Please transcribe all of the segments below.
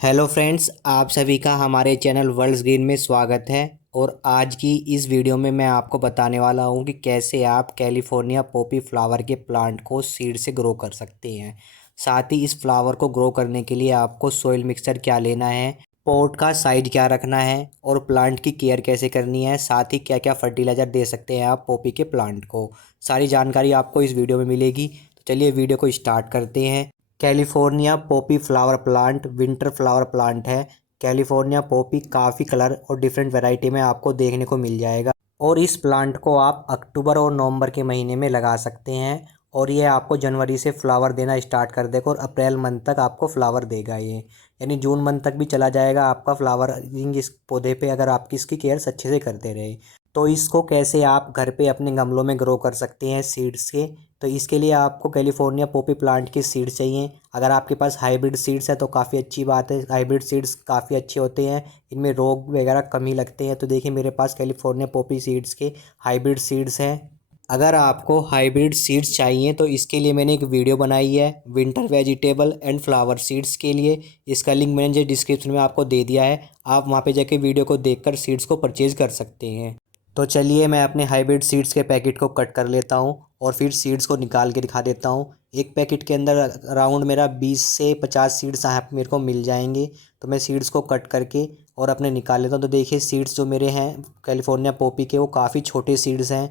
Hello friends, आप सभी का हमारे चैनल वर्ल्ड्स ग्रीन में स्वागत है। और आज की इस वीडियो में मैं आपको बताने वाला हूं कि कैसे आप कैलिफोर्निया पॉपी फ्लावर के प्लांट को सीड से ग्रो कर सकते हैं। साथ ही इस फ्लावर को ग्रो करने के लिए आपको सोइल मिक्सचर क्या लेना है, पॉट का साइज क्या रखना है और प्लांट की केयर कैसे करनी है, साथ ही क्या क्या फर्टिलाइज़र दे सकते हैं आप पॉपी के प्लांट को। सारी जानकारी आपको इस वीडियो में मिलेगी। तो चलिए वीडियो को स्टार्ट करते हैं। California Poppy flower plant winter flower plant है। कैलिफोर्निया पॉपी काफ़ी कलर और डिफरेंट वैरायटी में आपको देखने को मिल जाएगा और इस प्लांट को आप अक्टूबर और नवंबर के महीने में लगा सकते हैं और ये आपको जनवरी से फ्लावर देना स्टार्ट कर देगा और अप्रैल मंथ तक आपको फ्लावर देगा ये, यानी जून मंथ तक भी चला जाएगा आपका फ्लावरिंग इस पौधे पे, अगर आप इसकी केयर अच्छे से करते रहे। तो इसको कैसे आप घर पे अपने गमलों में ग्रो कर सकते हैं सीड्स के। तो इसके लिए आपको कैलिफोर्निया पॉपी प्लांट की सीड चाहिए। अगर आपके पास हाइब्रिड सीड्स है तो काफ़ी अच्छी बात है, हाइब्रिड सीड्स काफ़ी अच्छे होते हैं, इनमें रोग वगैरह कम ही लगते हैं। तो देखिए मेरे पास कैलिफोर्निया पॉपी सीड्स के हाइब्रिड सीड्स हैं। अगर आपको हाइब्रिड सीड्स चाहिए तो इसके लिए मैंने एक वीडियो बनाई है winter vegetable and flower seeds के लिए। इसका लिंक मैंने जो डिस्क्रिप्शन में आपको दे दिया है, आप वहाँ पे जाके वीडियो को देखकर सीड्स को परचेज़ कर सकते हैं। तो चलिए मैं अपने हाइब्रिड सीड्स के पैकेट को कट कर लेता हूँ और फिर सीड्स को निकाल के दिखा देता हूँ। एक पैकेट के अंदर अराउंड मेरा 20 से 50 सीड्स यहाँ मेरे को मिल जाएंगे। तो मैं सीड्स को कट करके और अपने निकाल लेता हूँ। तो देखिए सीड्स जो मेरे हैं कैलिफोर्निया पॉपी के, वो काफ़ी छोटे सीड्स हैं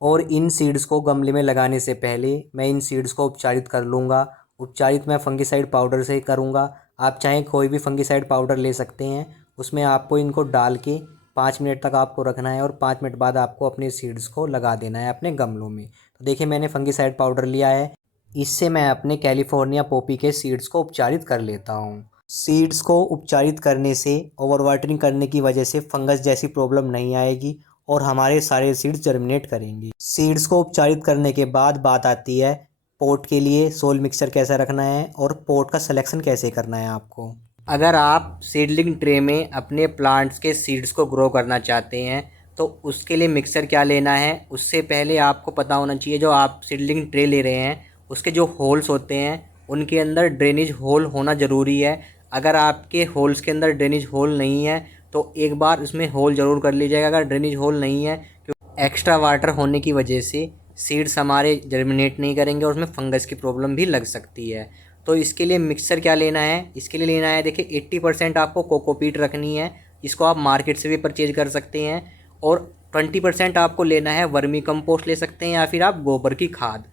और इन सीड्स को गमले में लगाने से पहले मैं इन सीड्स को उपचारित कर लूँगा। उपचारित मैं फंगिसाइड पाउडर से करूँगा। आप चाहें कोई भी फंगिसाइड पाउडर ले सकते हैं। उसमें आपको इनको डाल के 5 मिनट तक आपको रखना है और 5 मिनट बाद आपको अपने सीड्स को लगा देना है अपने गमलों में। तो देखिए मैंने फंगिसाइड पाउडर लिया है, इससे मैं अपने कैलिफोर्निया पॉपी के सीड्स को उपचारित कर लेता हूँ। सीड्स को उपचारित करने से, ओवर वाटरिंग करने की वजह से फंगस जैसी प्रॉब्लम नहीं आएगी और हमारे सारे सीड्स जर्मिनेट करेंगी। सीड्स को उपचारित करने के बाद बात आती है पॉट के लिए सोल मिक्सचर कैसा रखना है और पॉट का सिलेक्शन कैसे करना है आपको। अगर आप सीडलिंग ट्रे में अपने प्लांट्स के सीड्स को ग्रो करना चाहते हैं तो उसके लिए मिक्सचर क्या लेना है, उससे पहले आपको पता होना चाहिए जो आप सीडलिंग ट्रे ले रहे हैं उसके जो होल्स होते हैं उनके अंदर ड्रेनेज होल होना ज़रूरी है। अगर आपके होल्स के अंदर ड्रेनेज होल नहीं है तो एक बार उसमें होल ज़रूर कर लीजिएगा। अगर ड्रेनेज होल नहीं है, क्योंकि एक्स्ट्रा वाटर होने की वजह से सीड्स हमारे जर्मिनेट नहीं करेंगे और उसमें फंगस की प्रॉब्लम भी लग सकती है। तो इसके लिए मिक्सर क्या लेना है, इसके लिए लेना है देखिए 80% आपको कोकोपीट रखनी है। इसको आप मार्केट से भी परचेज कर सकते हैं। और 20% आपको लेना है वर्मी कंपोस्ट, ले सकते हैं या फिर आप गोबर की खाद।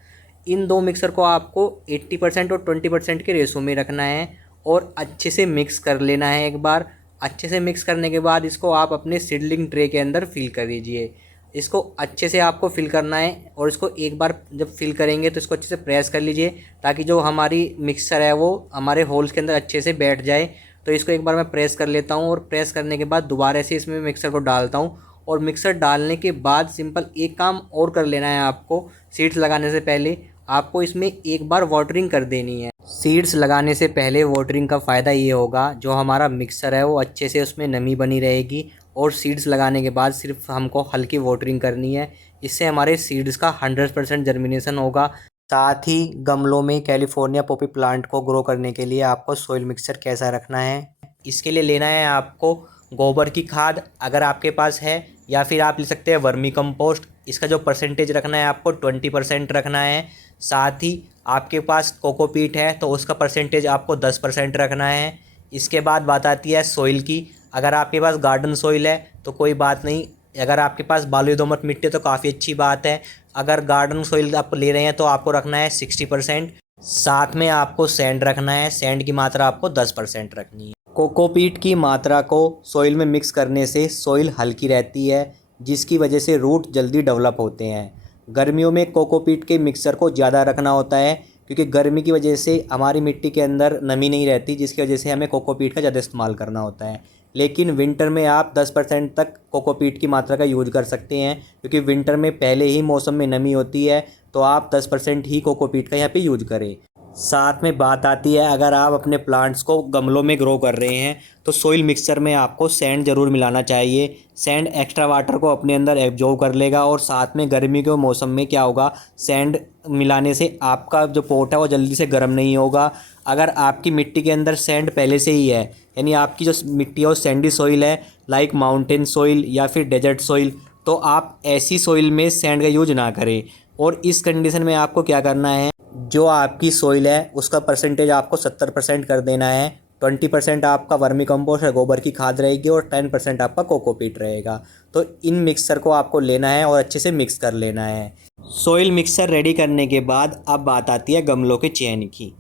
इन दो मिक्सर को आपको 80% और 20% के रेशो में रखना है और अच्छे से मिक्स कर लेना है। एक बार अच्छे से मिक्स करने के बाद इसको आप अपने सीडलिंग ट्रे के अंदर फिल कर दीजिए। इसको अच्छे से आपको फिल करना है और इसको एक बार जब फिल करेंगे तो इसको अच्छे से प्रेस कर लीजिए ताकि जो हमारी मिक्सर है वो हमारे होल्स के अंदर अच्छे से बैठ जाए। तो इसको एक बार मैं प्रेस कर लेता हूँ और प्रेस करने के बाद दोबारा से इसमें मिक्सर को डालता हूँ। और मिक्सर डालने के बाद सिंपल एक काम और कर लेना है आपको। सीड्स लगाने से पहले आपको इसमें एक बार वाटरिंग कर देनी है। सीड्स लगाने से पहले वाटरिंग का फ़ायदा ये होगा जो हमारा मिक्सर है वो अच्छे से उसमें नमी बनी रहेगी और सीड्स लगाने के बाद सिर्फ हमको हल्की वाटरिंग करनी है। इससे हमारे सीड्स का 100% जर्मिनेशन होगा। साथ ही गमलों में कैलिफोर्निया पॉपी प्लांट को ग्रो करने के लिए आपको सॉइल मिक्सचर कैसा रखना है, इसके लिए लेना है आपको गोबर की खाद अगर आपके पास है, या फिर आप ले सकते हैं वर्मी कंपोस्ट। इसका जो परसेंटेज रखना है आपको 20% रखना है। साथ ही आपके पास कोकोपीट है तो उसका परसेंटेज आपको 10% रखना है। इसके बाद बात आती है सॉइल की। अगर आपके पास गार्डन सॉइल है तो कोई बात नहीं, अगर आपके पास बालुई दोमट मिट्टी है तो काफ़ी अच्छी बात है। अगर गार्डन सॉइल आप ले रहे हैं तो आपको रखना है 60%। साथ में आपको सैंड रखना है, सैंड की मात्रा आपको 10% रखनी है। कोकोपीट की मात्रा को सॉइल में मिक्स करने से सॉइल हल्की रहती है जिसकी वजह से रूट जल्दी डेवलप होते हैं। गर्मियों में कोकोपीट के मिक्सर को ज़्यादा रखना होता है क्योंकि गर्मी की वजह से हमारी मिट्टी के अंदर नमी नहीं रहती, जिसकी वजह से हमें कोकोपीट का ज़्यादा इस्तेमाल करना होता है। लेकिन विंटर में आप 10% तक कोकोपीट की मात्रा का यूज कर सकते हैं क्योंकि विंटर में पहले ही मौसम में नमी होती है। तो आप 10% ही कोकोपीट का यहाँ पे यूज करें। साथ में बात आती है, अगर आप अपने प्लांट्स को गमलों में ग्रो कर रहे हैं तो सोइल मिक्सचर में आपको सैंड ज़रूर मिलाना चाहिए। सैंड एक्स्ट्रा वाटर को अपने अंदर एब्जॉर्ब कर लेगा और साथ में गर्मी के मौसम में क्या होगा, सैंड मिलाने से आपका जो पोट है वो जल्दी से गर्म नहीं होगा। अगर आपकी मिट्टी के अंदर सैंड पहले से ही है, यानी आपकी जो मिट्टी है वो सैंडी सॉइल है, लाइक माउंटेन सॉइल या फिर डेजर्ट सॉइल, तो आप ऐसी सॉइल में सैंड का यूज ना करें। और इस कंडीशन में आपको क्या करना है, जो आपकी सोइल है उसका परसेंटेज आपको 70% कर देना है। 20% आपका वर्मी कंपोस्ट या गोबर की खाद रहेगी और 10% आपका कोकोपीट रहेगा। तो इन मिक्सर को आपको लेना है और अच्छे से मिक्स कर लेना है। सोइल मिक्सर रेडी करने के बाद अब बात आती है गमलों के चयन की।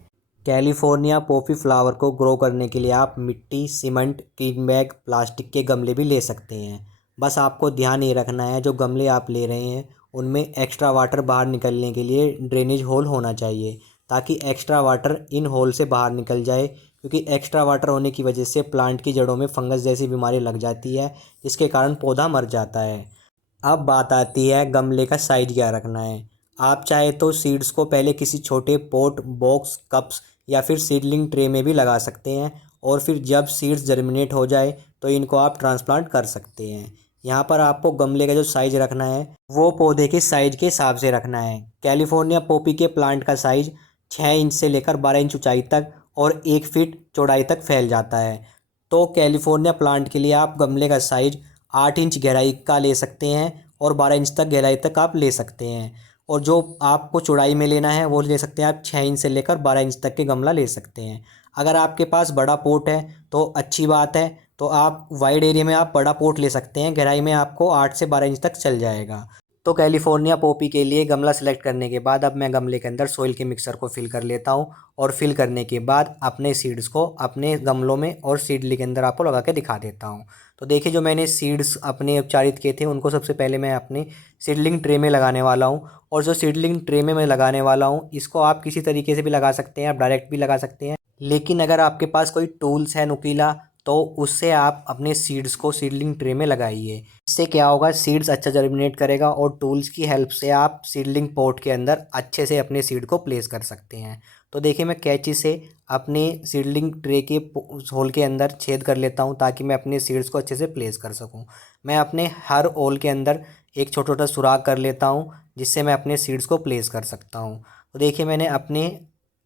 कैलिफोर्निया पॉपी फ्लावर को ग्रो करने के लिए आप मिट्टी, सीमेंट, क्लीन बैग, प्लास्टिक के गमले भी ले सकते हैं। बस आपको ध्यान ये रखना है, जो गमले आप ले रहे हैं उनमें एक्स्ट्रा वाटर बाहर निकलने के लिए ड्रेनेज होल होना चाहिए, ताकि एक्स्ट्रा वाटर इन होल से बाहर निकल जाए। क्योंकि एक्स्ट्रा वाटर होने की वजह से प्लांट की जड़ों में फंगस जैसी बीमारी लग जाती है, जिसके कारण पौधा मर जाता है। अब बात आती है गमले का साइज क्या रखना है। आप चाहे तो सीड्स को पहले किसी छोटे पॉट, बॉक्स, कप्स या फिर सीडलिंग ट्रे में भी लगा सकते हैं, और फिर जब सीड्स जर्मिनेट हो जाए तो इनको आप ट्रांसप्लांट कर सकते हैं। यहाँ पर आपको गमले का जो साइज़ रखना है वो पौधे के साइज के हिसाब से रखना है। कैलिफोर्निया पॉपी के प्लांट का साइज 6 इंच से लेकर 12 इंच ऊंचाई तक और 1 फीट चौड़ाई तक फैल जाता है। तो कैलिफोर्निया प्लांट के लिए आप गमले का साइज 8 इंच गहराई का ले सकते हैं और 12 इंच तक गहराई तक आप ले सकते हैं। और जो आपको चौड़ाई में लेना है वो ले सकते हैं आप 6 इंच से लेकर 12 इंच तक के गमला ले सकते हैं। अगर आपके पास बड़ा पोट है तो अच्छी बात है, तो आप वाइड एरिया में आप बड़ा पोट ले सकते हैं, गहराई में आपको 8 से 12 इंच तक चल जाएगा। तो कैलिफोर्निया पॉपी के लिए गमला सेलेक्ट करने के बाद अब मैं गमले के अंदर सोइल के मिक्सर को फिल कर लेता हूँ, और फिल करने के बाद अपने सीड्स को अपने गमलों में और सीडली के अंदर आपको लगा के दिखा देता हूँ। तो देखिए, जो मैंने सीड्स अपने उपचारित किए थे उनको सबसे पहले मैं अपने सीडलिंग ट्रे में लगाने वाला हूँ। और जो सीडलिंग ट्रे में मैं लगाने वाला हूँ इसको आप किसी तरीके से भी लगा सकते हैं, आप डायरेक्ट भी लगा सकते हैं। लेकिन अगर आपके पास कोई टूल्स है नुकीला, तो उससे आप अपने सीड्स को सीडलिंग ट्रे में लगाइए। इससे क्या होगा, सीड्स अच्छा जर्मिनेट करेगा और टूल्स की हेल्प से आप सीडलिंग पॉट के अंदर अच्छे से अपने सीड को प्लेस कर सकते हैं। तो देखिए, मैं कैंची से अपने सीडलिंग ट्रे के होल के अंदर छेद कर लेता हूं, ताकि मैं अपने सीड्स को अच्छे से प्लेस कर सकूं। मैं अपने हर होल के अंदर एक छोटा छोटा सुराख कर लेता हूं, जिससे मैं अपने सीड्स को प्लेस कर सकता हूं। तो देखिए, मैंने अपने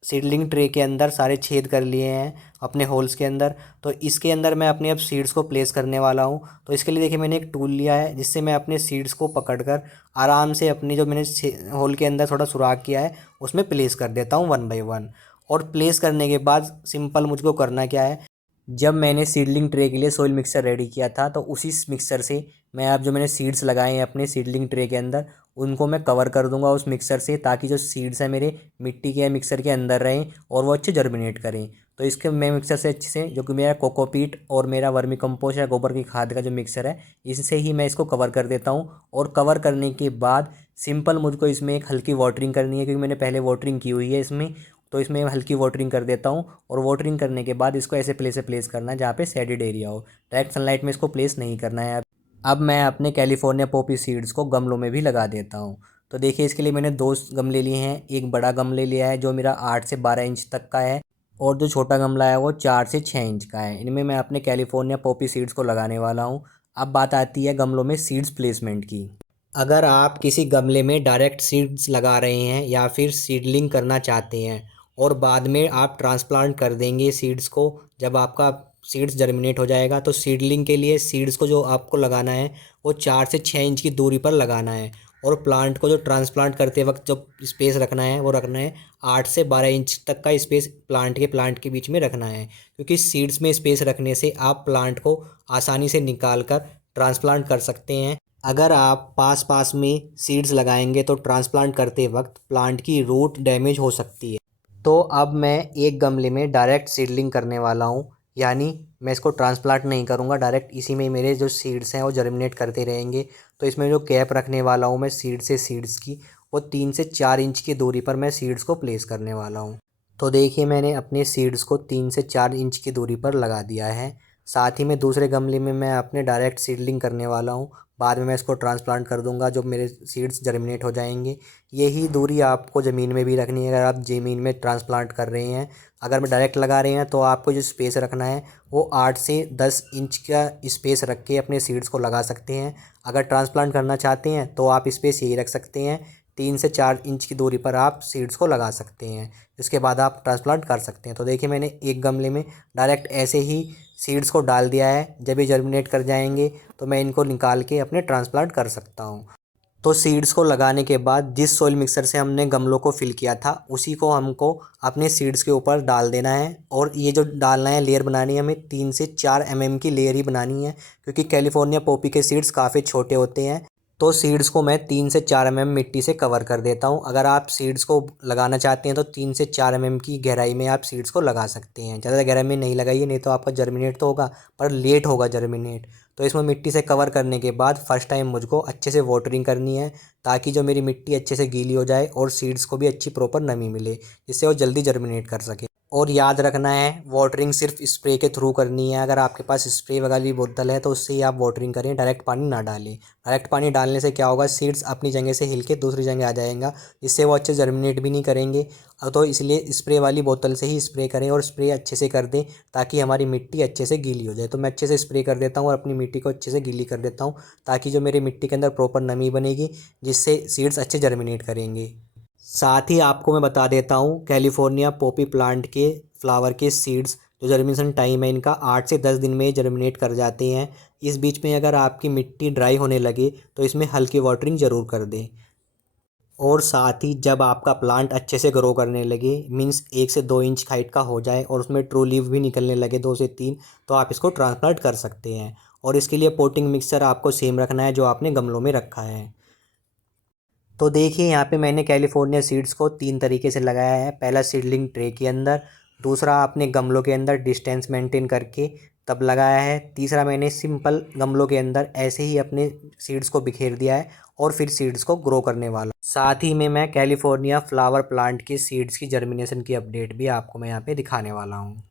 सीडलिंग ट्रे के अंदर सारे छेद कर लिए हैं अपने होल्स के अंदर। तो इसके अंदर मैं अपने अब सीड्स को प्लेस करने वाला हूं। तो इसके लिए देखिए, मैंने एक टूल लिया है जिससे मैं अपने सीड्स को पकड़कर आराम से अपनी जो मैंने होल के अंदर थोड़ा सुराख किया है उसमें प्लेस कर देता हूं 1 बाय 1। और प्लेस करने के बाद सिंपल मुझको करना क्या है, जब मैंने सीडलिंग ट्रे के लिए सोइल मिक्सर रेडी किया था तो उसी मिक्सर से मैं अब जो मैंने सीड्स लगाए हैं अपने सीडलिंग ट्रे के अंदर उनको मैं कवर कर दूंगा उस मिक्सर से, ताकि जो सीड्स हैं मेरे मिट्टी के मिक्सर के अंदर रहें और वो अच्छे जर्मिनेट करें। तो इसके मैं मिक्सर से अच्छे से, जो कि मेरा कोकोपीट और मेरा वर्मी कंपोस्ट या गोबर की खाद का जो मिक्सर है, इससे ही मैं इसको कवर कर देता हूँ। और कवर करने के बाद सिंपल मुझको इसमें एक हल्की वाटरिंग करनी है, क्योंकि मैंने पहले वाटरिंग की हुई है इसमें। तो इसमें हल्की वाटरिंग कर देता हूँ, और वाटरिंग करने के बाद इसको ऐसे प्लेस से प्लेस करना है जहाँ पे शेडेड एरिया हो। डायरेक्ट सनलाइट में इसको प्लेस नहीं करना है। अब मैं अपने कैलिफोर्निया पॉपी सीड्स को गमलों में भी लगा देता हूँ। तो देखिए, इसके लिए मैंने 2 गमले लिए हैं। एक बड़ा गमले लिया है जो मेरा 8 से 12 इंच तक का है, और जो छोटा गमला है वो 4 से 6 इंच का है। इनमें मैं अपने कैलिफोर्निया पॉपी सीड्स को लगाने वाला हूँ। अब बात आती है गमलों में सीड्स प्लेसमेंट की। अगर आप किसी गमले में डायरेक्ट सीड्स लगा रहे हैं या फिर सीडलिंग करना चाहते हैं और बाद में आप ट्रांसप्लांट कर देंगे सीड्स को, जब आपका सीड्स जर्मिनेट हो जाएगा, तो सीडलिंग के लिए सीड्स को जो आपको लगाना है वो 4 से 6 इंच की दूरी पर लगाना है। और प्लांट को जो ट्रांसप्लांट करते वक्त जो स्पेस रखना है वो रखना है 8 से 12 इंच तक का स्पेस प्लांट के बीच में रखना है। क्योंकि सीड्स में स्पेस रखने से आप प्लांट को आसानी से निकाल कर ट्रांसप्लांट कर सकते हैं। अगर आप पास पास में सीड्स लगाएंगे तो ट्रांसप्लांट करते वक्त प्लांट की रूट डैमेज हो सकती है। तो अब मैं एक गमले में डायरेक्ट सीडलिंग करने वाला हूँ, यानी मैं इसको ट्रांसप्लांट नहीं करूँगा, डायरेक्ट इसी में मेरे जो सीड्स हैं वो जर्मिनेट करते रहेंगे। तो इसमें जो कैप रखने वाला हूँ मैं सीड से सीड्स की, वो 3 से 4 इंच की दूरी पर मैं सीड्स को प्लेस करने वाला हूँ। तो देखिए, मैंने अपने सीड्स को 3 से 4 इंच की दूरी पर लगा दिया है। साथ ही में दूसरे गमले में मैं अपने डायरेक्ट सीडलिंग करने वाला हूँ। बाद में मैं इसको ट्रांसप्लांट कर दूंगा जब मेरे सीड्स जर्मिनेट हो जाएंगे। यही दूरी आपको ज़मीन में भी रखनी है अगर आप ज़मीन में ट्रांसप्लांट कर रहे हैं। अगर मैं डायरेक्ट लगा रहे हैं तो आपको जो स्पेस रखना है वो 8 से 10 इंच का स्पेस रख के अपने सीड्स को लगा सकते हैं। अगर ट्रांसप्लांट करना चाहते हैं तो आप स्पेस यही रख सकते हैं, 3 से 4 इंच की दूरी पर आप सीड्स को लगा सकते हैं। इसके बाद आप ट्रांसप्लांट कर सकते हैं। तो देखिए मैंने एक गमले में डायरेक्ट ऐसे ही सीड्स को डाल दिया है। जब ये जर्मिनेट कर जाएंगे तो मैं इनको निकाल के अपने ट्रांसप्लांट कर सकता हूँ। तो सीड्स को लगाने के बाद जिस सॉइल मिक्सर से हमने गमलों को फिल किया था उसी को हमको अपने सीड्स के ऊपर डाल देना है। और ये जो डालना है, लेयर बनानी है, हमें 3 से 4 mm की लेयर ही बनानी है, क्योंकि कैलिफोर्निया पॉपी के सीड्स काफ़ी छोटे होते हैं। तो सीड्स को मैं 3 से 4 mm मिट्टी से कवर कर देता हूँ। अगर आप सीड्स को लगाना चाहते हैं तो 3 से 4 mm की गहराई में आप सीड्स को लगा सकते हैं। ज़्यादा गहराई में नहीं लगाइए, नहीं तो आपका जर्मिनेट तो होगा पर लेट होगा जर्मिनेट। तो इसमें मिट्टी से कवर करने के बाद फर्स्ट टाइम मुझको अच्छे से वाटरिंग करनी है, ताकि जो मेरी मिट्टी अच्छे से गीली हो जाए और सीड्स को भी अच्छी प्रॉपर नमी मिले, जिससे वो जल्दी जर्मिनेट कर सके। और याद रखना है, वाटरिंग सिर्फ स्प्रे के थ्रू करनी है। अगर आपके पास स्प्रे वाली बोतल है तो उससे ही आप वाटरिंग करें, डायरेक्ट पानी ना डालें। डायरेक्ट पानी डालने से क्या होगा, सीड्स अपनी जगह से हिल के दूसरी जगह आ जाएगा, जिससे वो अच्छे जर्मिनेट भी नहीं करेंगे। तो इसलिए स्प्रे वाली बोतल से ही स्प्रे करें और स्प्रे अच्छे से कर दें, ताकि हमारी मिट्टी अच्छे से गीली हो जाए। तो मैं अच्छे से स्प्रे कर देता हूँ और अपनी मिट्टी को अच्छे से गीली कर देता हूँ, ताकि जो मेरी मिट्टी के अंदर प्रॉपर नमी बनेगी, जिससे सीड्स अच्छे जर्मिनेट करेंगे। साथ ही आपको मैं बता देता हूँ, कैलिफोर्निया पॉपी प्लांट के फ्लावर के सीड्स जो जर्मिनेशन टाइम है इनका 8 से 10 दिन में जर्मिनेट कर जाते हैं। इस बीच में अगर आपकी मिट्टी ड्राई होने लगे तो इसमें हल्की वाटरिंग ज़रूर कर दें। और साथ ही जब आपका प्लांट अच्छे से ग्रो करने लगे, मीन्स 1 से 2 इंच हाइट का हो जाए और उसमें ट्रू लीव भी निकलने लगे 2 से 3, तो आप इसको ट्रांसप्लांट कर सकते हैं। और इसके लिए पोटिंग मिक्सचर आपको सेम रखना है जो आपने गमलों में रखा है। तो देखिए यहाँ पे मैंने कैलिफोर्निया सीड्स को 3 तरीके से लगाया है। पहला सीडलिंग ट्रे के अंदर, दूसरा आपने गमलों के अंदर डिस्टेंस मेंटेन करके तब लगाया है, तीसरा मैंने सिंपल गमलों के अंदर ऐसे ही अपने सीड्स को बिखेर दिया है और फिर सीड्स को ग्रो करने वाला। साथ ही में मैं कैलिफोर्निया फ्लावर प्लांट के सीड्स की जर्मिनेशन की अपडेट भी आपको मैं यहाँ पे दिखाने वाला हूँ।